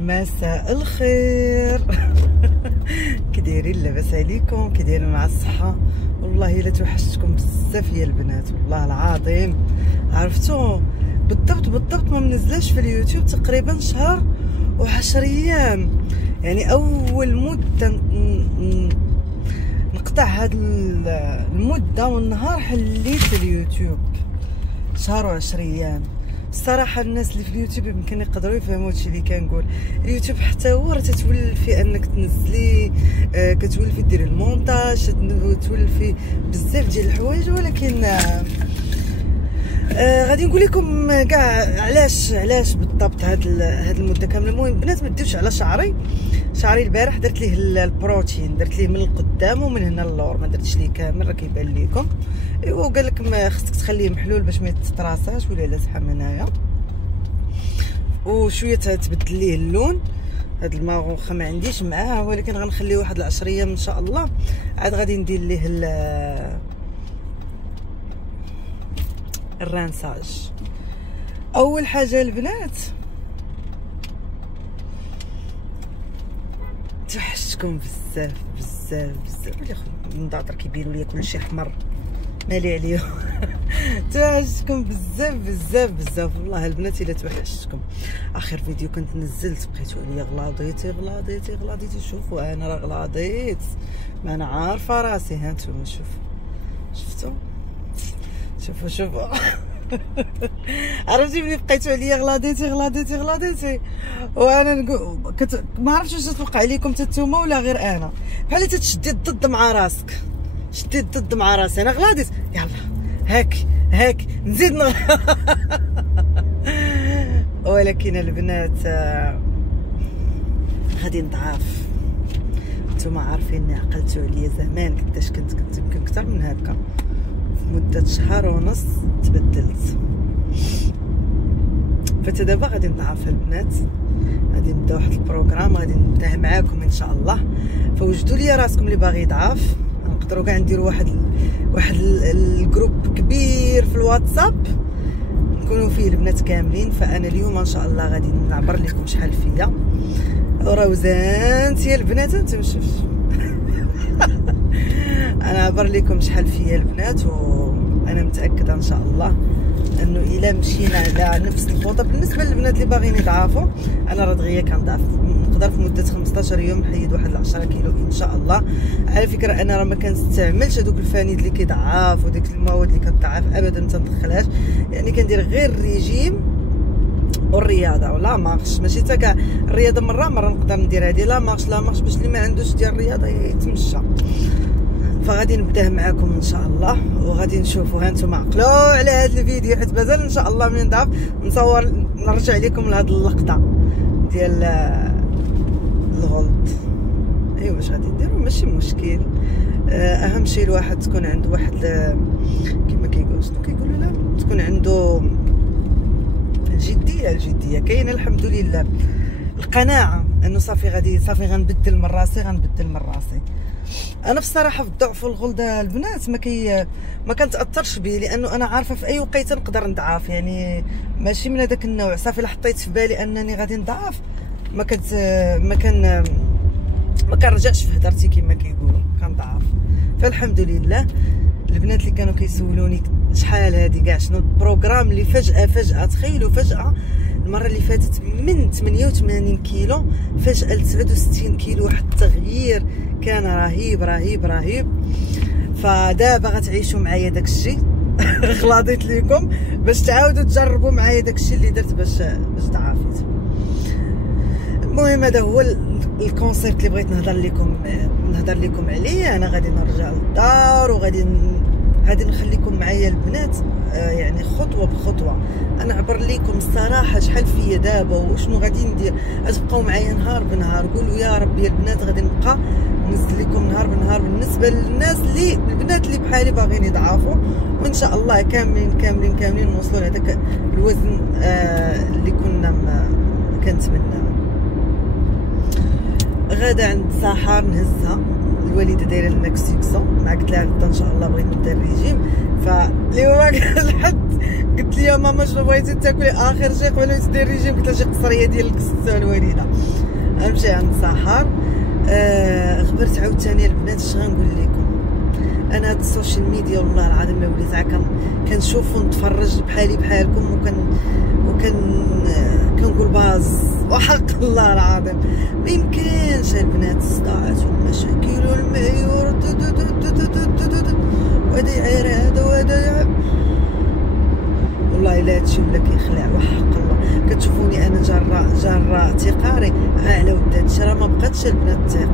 مساء الخير. كي دايرين؟ لاباس عليكم؟ كي دايرين مع الصحه؟ والله الا توحشتكم بزاف يا البنات، والله العظيم. عرفتوا بالضبط ما منزلاش في اليوتيوب تقريبا شهر و10 ايام، يعني اول مده نقطع هاد المده والنهار حليت اليوتيوب، شهر و10 ايام. الصراحه الناس اللي في اليوتيوب يمكن يقدروا يفهموا هادشي اللي كنقول. اليوتيوب حتى هو راه تتولفي انك تنزلي، كتولفي ديري المونتاج، تولفي بزاف ديال الحوايج، ولكن غادي نقول لكم كاع علاش بالضبط هاد المده كامله. المهم بنات، ما ديرش على شعري البارح درت ليه البروتين، درت ليه من القدام ومن هنا اللور، ما درتش ليه كامل، راه كيبان لكم. ايوا قال لك ما خصك تخليه محلول باش ما يتطراساش ولا لا زحام هنايا، وشويه تبدل ليه اللون. هاد الماغوخ ما عنديش معاه، ولكن غنخليه واحد 10 ايام ان شاء الله. عاد غادي ندير ليه الرانساج. اول حاجه البنات، توحشتكم بزاف ولا النظاظر كيبينوا ليا كلشي احمر، مالي عليهم. توحشتكم بزاف والله البنات، الا توحشتكم. اخر فيديو كنت نزلت بقيتوا عليا غلاضيتي. شوفوا انا راه غلاضيت، ما انا عارفه راسي. ها نتوما شفتوا عرفتي ملي بقيتوا عليا غلاضيتي وانا نقول ما عرفتش واش توقع عليكم نتوما ولا غير انا، بحال تتشدي الضد مع راسك. شديت ضد مع راسي، انا غلاضيت، يلا هاك نزيد ولكن البنات غادي نضعف. نتوما عارفيني عقلتوا عليا زمان قداش كنت يمكن اكثر من هكا، في مده شهر ونص تبدلت. دابا غادي نضعف البنات، غادي نبدا واحد البروغرام غادي نبداه معاكم ان شاء الله. فوجدوا لي راسكم اللي باغي يضعف، نقدروا كاع نديروا واحد الجروب كبير في الواتساب نكونوا فيه البنات كاملين. فانا اليوم ان شاء الله غادي نعبر لكم شحال فيا، وراه وزانت يا البنات. انتم شفتوا انا عبر لكم شحال فيا البنات، وانا متاكده ان شاء الله انه الا مشينا على نفس الخطه. بالنسبه للبنات اللي باغيين يضعفوا، انا راه دغيا كنضعف، نقدر في مده 15 يوم نحيد واحد 10 كيلو ان شاء الله. على فكره انا راه ما كنستعملش هذوك الفانيد اللي كيضعف وديك المواد اللي كتضعف ابدا، ما تندخلهاش. يعني كندير غير الريجيم والرياضه، ولا مارش. ماشي حتى كاع الرياضه مره نقدر ندير هذه لا مارش باش اللي ما عندوش ديال الرياضه يتمشى. فغادي نبداه معاكم ان شاء الله، وغادي نشوفوا. ها نتوما عقلوا على هذا الفيديو، حيت مازال ان شاء الله من نضعف نصور نرجع لكم لهاد اللقطه ديال الغلط. ايوا واش غادي نديروا؟ ماشي مشكل. اهم شيء الواحد تكون عنده واحد كما كيقولوا، شنو كيقولوا لا، تكون عنده الجديه كاينه الحمد لله، القناعه انه صافي غنبدل من راسي. انا بصراحه في الضعف والغلظه البنات ما كنتاثرش به، لانه انا عارفه في اي وقيته نقدر نضعف. يعني ماشي من هذاك النوع. صافي لا حطيت في بالي انني غادي نضعف ما كنرجعش في هضرتي كما كيقولوا، كنضعف. فالحمد لله. البنات اللي كانوا كيسولوني شحال هذه كاع شنو البروغرام اللي فجاه تخيلوا، فجاه المره اللي فاتت من 88 كيلو فجاه ل 67 كيلو، واحد التغيير كان رهيب. فدابا غتعيشوا معايا داكشي. غلاضيت لكم باش تعاودوا تجربوا معايا داكشي اللي درت باش ضعفت. المهم هذا هو الكونسيبت اللي بغيت نهضر لكم عليه. انا غادي نرجع للدار وغادي نخليكم معايا البنات، يعني خطوه بخطوه. انا عبر لكم الصراحه شحال فيا دابا وشنو غادي ندير. تبقاو معايا نهار بنهار، قولوا يا ربي يا البنات غادي نبقى ننزل لكم نهار بنهار بالنسبه للناس البنات اللي بحالي باغيين يضعفوا، وان شاء الله كاملين نوصلوا لهذاك الوزن اللي كنتمناه. غدا عند سحر نهزها، الوالده دايره لنا كسكسه، مع قلت لها غدا ان شاء الله بغيت نبدا الريجيم. فاليوم لحد قلت لي ماما شنو بغيتي تاكلي اخر شيء قبل ما تديري الريجيم؟ قلت لها شي قصريه ديال الكسكسه الوالده. غنمشي عند سحر. خبرت عاوتاني البنات اش غنقول لكم، انا هاد السوشيال ميديا والله العظيم ما وليت عا كنشوف ونتفرج بحالي بحالكم كنقول باز وحق الله العظيم ما يمكنش البنات الصداعات والمشاكل والمعيور وهذا يعير هذا وهذا يعب. والله الا هادشي ولا كيخلع وحق الله. كتشوفوني انا جاره تيقاري على ود هادشي، راه ما بقاتش البنات الثقه،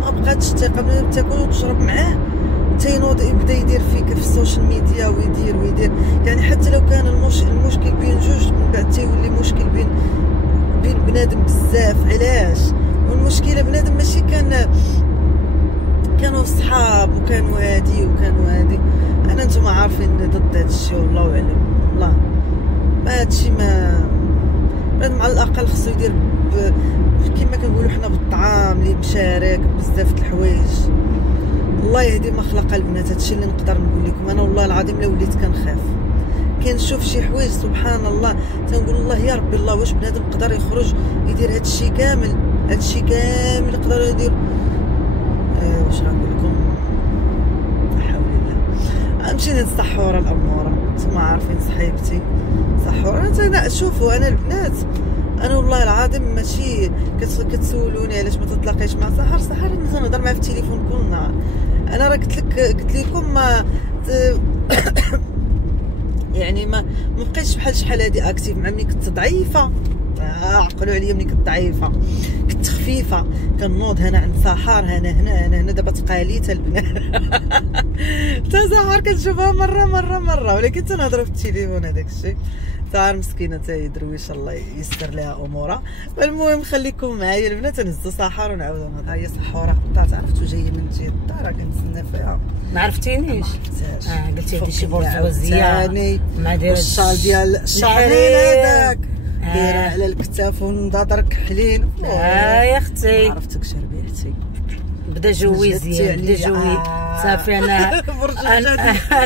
ما بقاتش الثقه. بنادم تاكل وتشرب معاه تينوض يبدا يدير فيك في السوشيال ميديا ويدير يعني حتى لو كان المشكل بين جوج من بعد تيولي مشكل بين بنادم بزاف. علاش؟ والمشكله بنادم ماشي كانوا صحاب وكانوا هادي وكانوا هادي. انا نتوما عارفين ضد هادشي والله اعلم. والله ما هادشي ما بنادم على الاقل خصو يدير كما كنقولوا حنا بالطعام اللي مشارك بزاف د الحوايج. الله يهدي ما خلق البنات. هادشي اللي نقدر نقول لكم. انا والله العظيم لا وليت كنخاف كنشوف شي حوايج سبحان الله تنقول الله يا ربي الله واش بنادم يقدر يخرج يدير هادشي كامل يقدر يدير. واش غنقول لكم لا حول الله. غنمشي للسحوره الاموره. نتوما عارفين صحيبتي سحوره. انا شوفوا انا البنات انا والله العظيم ماشي كتسولوني علاش ما تتلاقيش مع سحر انا تنهضر معاه في التليفون كل نهار. انا راه قلت لكم ما يعني ما بقيتش بحال شحال هادي اكتيف مع ملي كنت ضعيفه. عقلوا عليا ملي كنت ضعيفه كنت خفيفه كنوض هنا عند سحر هنا دابا تقاليت البنات. حتى سحر كنشوفها مره ولكن تنهضروا في التليفون هذاك الشيء. تعال مسكينه تا هي درويشه الله ييسر لها امورها. المهم خليكم معايا البنات نهزو سحر ونعاودو نهضروا. ها هي سحوره قطات عرفتو جايه من جهه الدار كنتسنى فيها. ما عرفتينيش؟ قلتي هادي شي برجوازيه ما دايره الشال ديال الشعرين هذاك دايره على الكتاف ونضادر كحلين. يا اختي ما عرفتكش ربيعتي بدا جوي زيان صافي.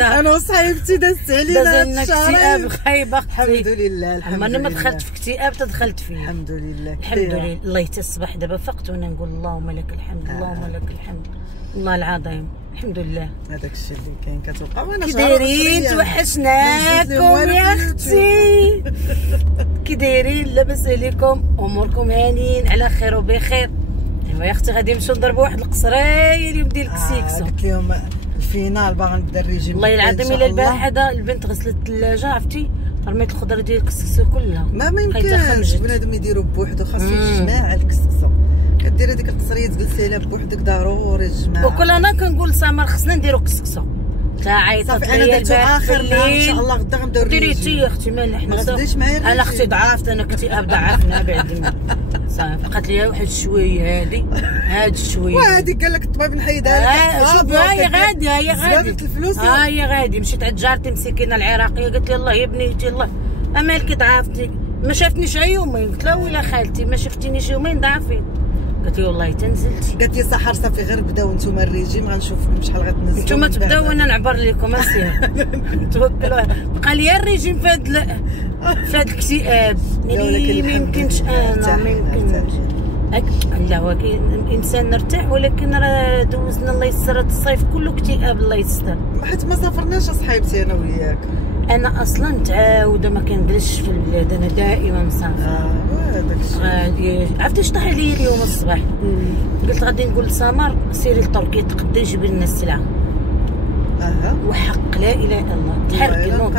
انا وصاحبتي دازت علينا اكتئاب خايبه. الحمد لله انا ما دخلت في اكتئاب دخلت فيه الحمد لله. الله يتصبح دابا فقت وانا نقول اللهم لك الحمد اللهم لك الحمد والله العظيم الحمد لله. هذاك الشيء اللي كاين كتوقع. وانا كي دايرين توحشناكم يا اختي كي دايرين لاباس عليكم اموركم هانيين على خير وبخير. ايوا يا اختي غادي نمشيو نضربوا واحد القصريه اليوم ديال الكسيكسو. قلت لهم الفينال باغا نبدا الريجيم والله العظيم الا البارحه البنت غسلت الثلاجه عرفتي رميت الخضره ديال الكسكسو كلها. ما يمكنش بنادم يديرو بوحدو خاصو الجماعه الكسكسو. كدير هذيك القصريه تجلسي لها بوحدك ضروري الجماعه. وكل انا كنقول سمر خصنا نديرو كسكسو. تا عيطت ليا البارح في الليل ان شاء الله غدا غنديرو ديري انت يا اختي مالنا حنا. ما غاديش معايا انا اختي ضعفت انا اكتئاب ضعفنا بعد صافي. قالت لي واحد شويه هاد شويه وهادي قال لك الطبيب نحيدها لك. شوف هي غادي زادت الفلوس. هي غادي. مشيت عند جارتي مسكينه العراقيه قالت لي الله يا بنيتي الله امالك ضعفتي ما شافتنيش يومين. قلت لها ويلا خالتي ما شفتينيش يومين ضعفين. قالت لي والله تنزلتي. قالت لي سحر صافي غير بداو نتوما الريجيم غنشوفكم شحال غتنزلوا. نتوما تبداو وانا نعبر لكم اسير. توكلوا بقى لي الريجيم في هاد الاكتئاب اللي ما يمكنش انا ما يمكنش. لا هو الانسان نرتاح ولكن راه دوزنا الله يسر هاد الصيف كله اكتئاب الله يستر. حيت ما سافرناش اصحابتي انا وياك. انا اصلا متعاوده ما كنجلسش في البلاد انا دائما مسافره. غادي عرفتي اش طاح عليا اليوم الصباح؟ قلت غادي نقول لسمر سيري لتركيا تقدي جيبي لنا السلعه. وحق لا اله الا الله تحركي نوض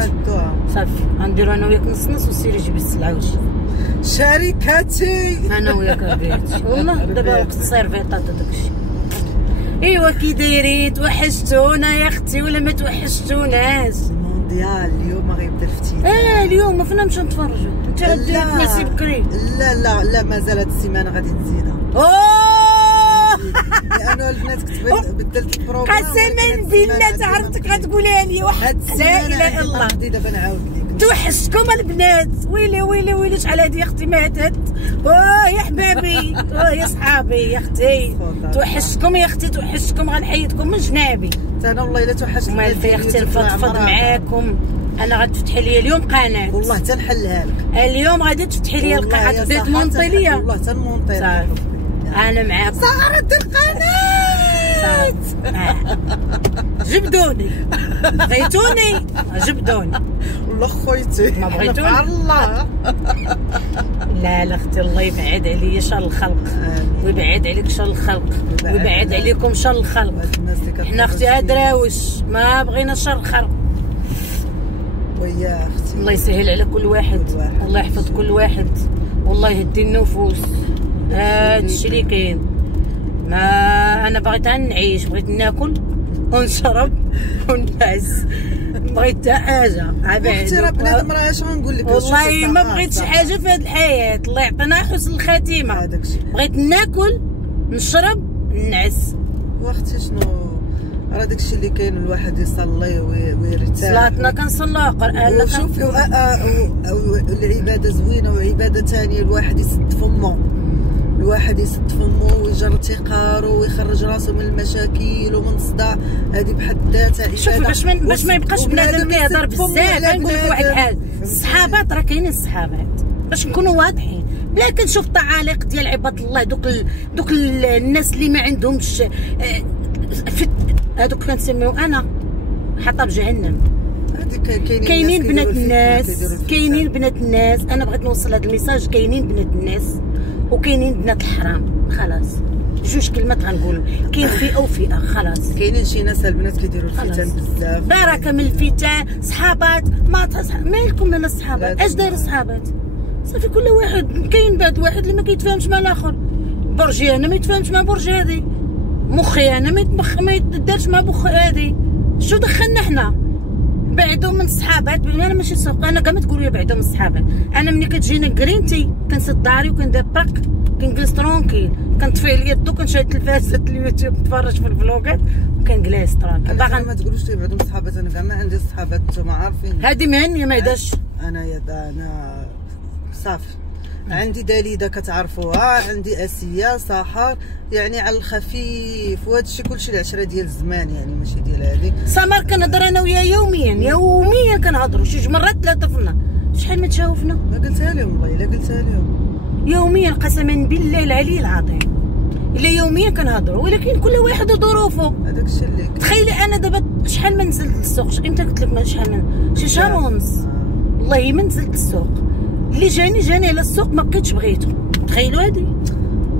صافي غنديرو انا وياك نص وسيري جيبي السلعه وجي شركتي انا وياك بيتي والله دابا وقت السيرفيطات وداكشي. ايوا كي دايرين توحشتونا يا اختي ولا ما توحشتوناش؟ المونديال اليوم غيبدا الفتيل. اليوم فينا نمشيو نتفرجوا. انت غادي تنسي بكري؟ لا مازال هاد السيمانه غادي نزيدها. لانه البنات كنت بدلت البروغرام. قسما بالله تعرفتك غتقوليها لي واحد لا اله الا الله. دابا نعاود لك توحشتكم البنات. ويلي شحال هادي اختي ماتت. يا حبابي يا صحابي يا اختي توحشتكم يا اختي توحشتكم غنحيدكم من جنابي. انا والله الا توحشت مالتي يا اختي نفضفض معاكم. انا غتفتحي لي اليوم قناه والله تنحلها لك اليوم. غادي تفتحي لي القناه تبدا تمونطي ليا والله تنمونطي انا معاكم. صغرت القناه جبدوني بغيتوني جبدوني والله خويتي ما بغيتوني الله. لا اختي الله يبعد عليا شر الخلق ويبعد عليك شر الخلق ويبعد عليكم شر الخلق. حنا اختي دراوش ما بغينا شر الخلق. ويا اختي الله يسهل على كل واحد والله يحفظ كل واحد والله يهدي النفوس. هادشي اللي كاين. ما انا بغيت نعيش بغيت ناكل ونشرب ونعس بغيت حاجه اختي راه بنادم راه اش غنقول لك والله ما بغيتش حاجه في هذه الحياه. الله يعطينا حسن الخاتمه. بغيت ناكل نشرب نعس. واختي شنو راه داكشي اللي كاين الواحد يصلي ويرتاح. صلاتنا كنصليوها قراننا شوفي العباده زوينه وعباده ثانيه الواحد يسد فمه الواحد يسد فمه ويجرد يقارو ويخرج راسو من المشاكل ومن الصداع. هذه بحد ذاتها عباده. شوفي باش ما يبقاش بنادم كيهضر بزاف. غنقول لك واحد الحاجه الصحابات راه كاينين الصحابات باش نكونوا واضحين. بلا كنشوف التعاليق ديال عباد الله دوك الناس اللي ما عندهمش هذوك كنسميو انا حطب جهنم. كاينين بنات الناس كاينين بنات الناس. انا بغيت نوصل هذا الميساج. كاينين بنات الناس وكاينين بنات الحرام. خلاص جوج كلمات غنقول. كاين فئه وفئه خلاص. كاينين شي ناس البنات كيديروا الفتن بزاف. بركه من الفتن. صحابات مالكم من الصحابات اش داير الصحابات؟ صافي كل واحد. كاين بعض واحد اللي ما كيتفاهمش مع الاخر. برجي انا ما يتفاهمش مع برج هذه. مخي انا ما يتدارش مع مخ هذه. شو دخلنا حنا؟ بعدوا من الصحابات. انا ماشي سوق. انا كاع ما تقولوا لي بعدوا من الصحابات. انا ملي كتجينا كرينتي كنسد داري وكندير باك كنجلس ترونكيل كنطفي عليا الضو كنشاهد التلفازات اليوتيوب نتفرج في الفلوقات وكنجلس ترونكيل. باغا ما تقولوش لي بعدوا من الصحابات. انا كاع ما عندي الصحابات نتوما عارفين. هذه مهنيه ما يداش. انا صافي عندي دليده كتعرفوها. عندي اسيه سحر يعني على الخفيف. وهذا الشيء كلشي العشره ديال الزمان يعني ماشي ديال هذه. سمر كنهضر انا وياه يوميا كنهضروا شي مرات ثلاثه فينا. شحال ما تشاوفنا ما قلتها لهم والله الا قلتها لهم يوميا قسما بالله العلي العظيم الا يوميا كنهضروا. ولكن كل واحد وظروفه. هذاك الشيء اللي تخيلي انا دابا شحال ما نزلت للسوق. امتى قلت لك شحال شي شهر ونص والله ما نزلت للسوق. اللي جاني على السوق ما بقيتش بغيتو. تخيلوا هذه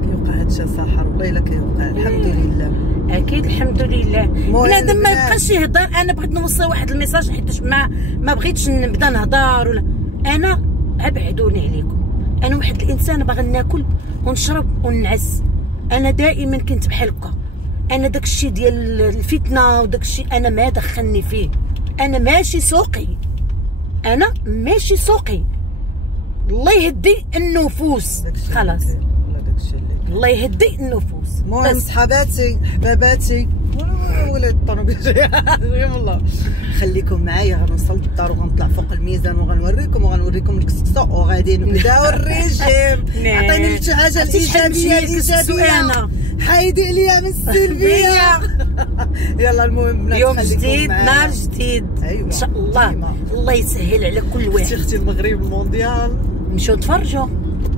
كيوقع هادشي ساحر والله الا كيوقع. الحمد لله اكيد الحمد لله. بنادم ما يبقاش يهضر. انا بغيت نوصل واحد الميساج حيت ما بغيتش نبدا نهضر ولا. انا ابعدوني عليكم. انا واحد الانسان باغي ناكل ونشرب ونعس. انا دائما كنت بحال هكا. انا داكشي ديال الفتنه وداكشي انا ما دخلني فيه. انا ماشي سوقي. الله يهدي النفوس خلاص. الله يهدي النفوس. المهم صحاباتي حباباتي ولاد الطنوبيجيه والله خليكم معايا. غنوصل للدار وغنطلع فوق الميزان وغنوريكم الكسكسو وغادي نبداو الريجيم. عطيني شي حاجه الايجابيه حيدي عليا من السلبيه. يلا المهم بنات يوم جديد نهار جديد. أيوة. ان شاء الله يسهل على كل واحد. اختي المغرب المونديال نمشيو نتفرجوا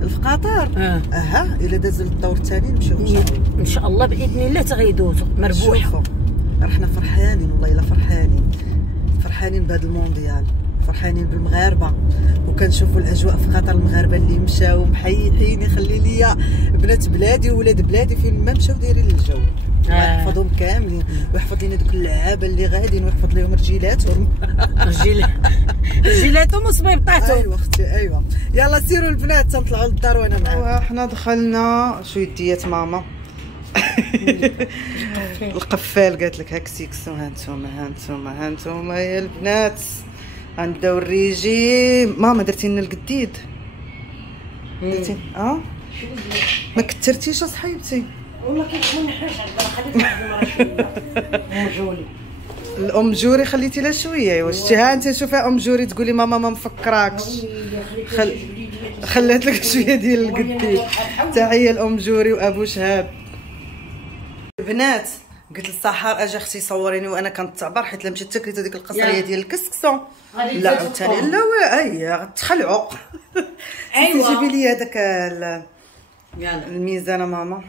في قطر. اها الا دازوا للدور الثاني نمشيو ان شاء الله باذن الله تغيدوزوا مربوحه. احنا فرحانين والله الا فرحانين بهذا المونديال. فرحانين بالمغاربه وكنشوفوا الاجواء في قطر. المغاربه اللي مشاو محيحين. يخلي ليا بنات بلادي وولاد بلادي فين ما مشاو دايرين للجو. يحفظهم كاملين ويحفظ لنا دوك اللعابه اللي غاديين ويحفظ لهم رجيلاتهم رجيلاتهم وصبيبطاتهم. ايوا اختي ايوا. يلا سيروا البنات تنطلعوا للدار وانا معاكم. حنا دخلنا شو يديات ماما القفال قالت لك هاك سيكسو. ها انتوما يا البنات غنبداو الريجيم. ماما درتي لنا القديد. درتي ما كثرتيش اصحيبتي والله كيف من حاجه خليت واحد المره جولي الام جوري خليتي لها شويه. واش شتيها انت؟ شوفي ام جوري تقولي ماما ما مفكراكش. خلات لك شويه ديال القدي. تحيه لام جوري وابو شهاب. البنات قلت للسحار اجي اختي صوريني وانا كنتعبر حيت لا مشيت تكريت هذيك القصريه ديال الكسكسو. لا عاوتاني لا هي غتخلعوا. ايوا جيبي لي هذاك الميزانه ماما.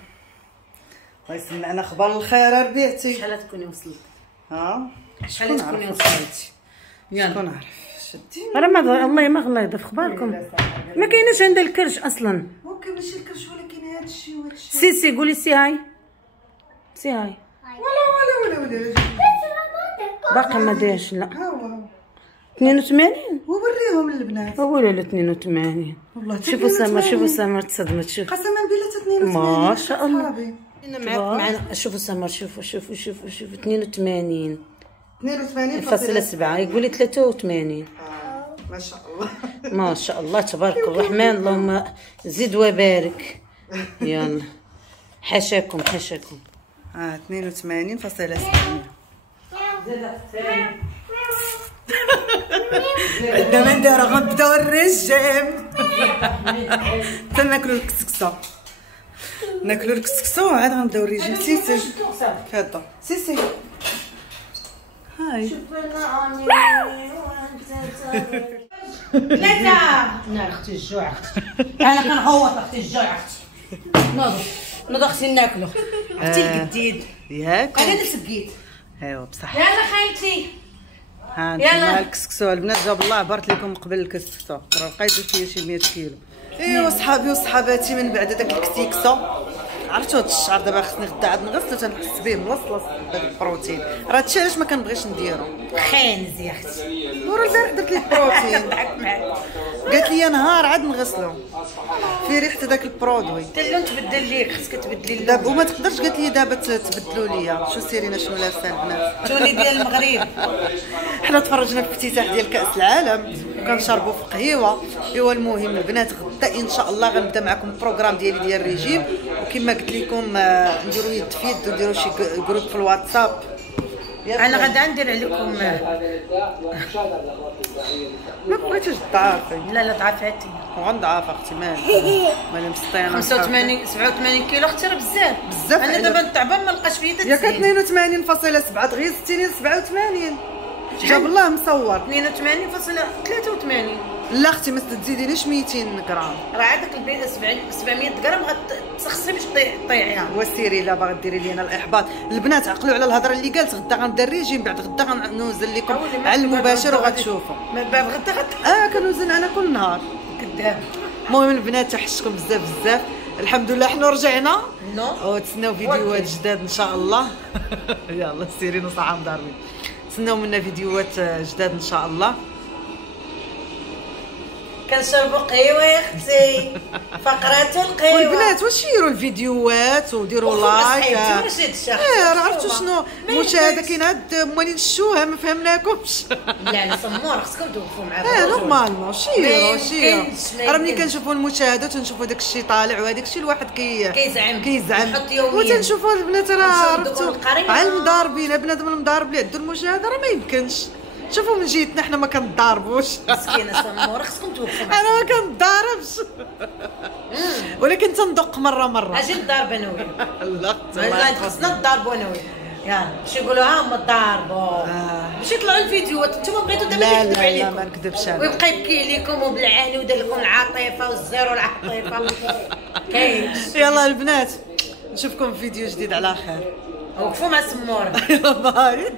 الله يسمعنا اخبار الخير ربيعتي. شحال تكوني وصلت؟ ها شحال تكوني وصلتي؟ شكون عارف شدي راه ما الله ما غليظ في اخباركم. ما كايناش عندها الكرش اصلا. ممكن ماشي الكرش ولكن هذا الشيء وهذا الشيء. سي قولي سي هاي. سي هاي. ولا باقي ما دايرش. لا ها هو 82. ووريهم للبنات. ولا 82. والله شوفوا سمر تصدمت. شوف قسما بالله 82 ما شاء الله. انا معنا شوفوا سمر. شوفوا 82 82 فاصلة 7. يقولي 83. ما شاء الله. ما شاء الله تبارك الرحمن. اللهم زد وبارك. يلا حاشاكم 82.7. عندنا من دارة غنبداو الرجيم. تناكلو الكسكسو عاد غنبداو الرجيم. سيسي هذا سيسي هاي ثلاثة. لا اختي الجوع اختي. انا كنغوط اختي الجوع اختي. نوض اختي ناكلو. اختي الجديد ياك انا نسقيت. ايوا بصح. يلا خالتي ها انتما الكسكسو البنات جاب الله عبرت لكم قبل الكسكسو راه لقيتو فيه شي 100 كيلو. ايوا صحابي وصحاباتي من بعد داك الكسكسو عرفتوا هاد الشعر دابا خصني غدا عاد نغسلو تنحس به ملصلص بداك البروتين. راه هادشي علاش ما كنبغيش نديرو. خانز يا اختي. ورا البارح درت ليه البروتين. كنضحك معاك. قالت لي نهار عاد نغسلو في ريحه داك البرودوي. حتى اللون تبدل ليك خصك تبدلي اللون. دابا وما تقدرش قالت لي دابا تبدلوا ليا. شو سيرينا شنو لابسه البنات. توني ديال المغرب. حنا تفرجنا في الافتتاح ديال كاس العالم وكنشربوا في قهيوه. ايوا المهم البنات غدا ان شاء الله غنبدا معكم البروغرام ديالي ديال الريجيم وكما قلت لكم نديروا يد في يد ونديروا شي جروب في الواتساب. انا غدا ندير عليكم. ما بغيتش تضعفي. لا ضعفاتي وغنضعف اختي مالي مسطينه. 87 كيلو اختي راه بزاف. انا دابا التعبان ما لقاش فيا ياك 82.7 تغيزتيني ل 87. جاب الله مصور 82.83. لا اختي ما تزيدينيش 200 غرام. راه عندك البيضه 700 غرام غتسخسي باش تطيعيها. وسيري لا باغا ديري لينا الاحباط. البنات عقلوا على الهضره اللي قالت. غدا غنبدا الريجيم بعد غدا غنوزن لكم على المباشر وغتشوفوا. باب غدا كنوزن انا كل نهار كذاب. المهم البنات تحشكم بزاف. الحمد لله حنا رجعنا وتسناو فيديوهات جداد ان شاء الله. يلا سيرين وصحه مضاربين. تسناو منا فيديوهات جداد ان شاء الله. كنشربوا قهوه يا اختي. فقرات القهوه. والبنات واش شيروا الفيديوهات وديروا لايك. راه عرفتوا شنو المشاهده كاين هاد موالين الشوها ما فهمناكمش. لا سمور خصكم توقفوا معاه. نورمالمون شيروا راه ملي كنشوفوا المشاهدات ونشوفوا داك الشيء طالع وهذاك الشيء الواحد كيزعم وتنشوفوا البنات راه عرفتوا على المضاربين بنادم المضارب اللي عنده المشاهده راه ما يمكنش. شوفوا من جيتنا حنا ما كنضاربوش. مسكينه سموره خصكم توقفوا معاه. انا ما كنضاربش ولكن تندق مره. اجي نضارب انا وياه. لا خصنا نضاربوا انا وياه. يلا باش يقولوا ها هما ضاربوا باش يطلعوا الفيديوهات. نتوما بغيتوا دابا يكذب عليكم. لا ما نكذبش انا. ويبقى يبكي عليكم وبالعاني ودار لكم العاطفه والزيرو العاطفه. كاينش. يلا البنات نشوفكم في فيديو جديد على خير. وقفوا مع سموره. باي.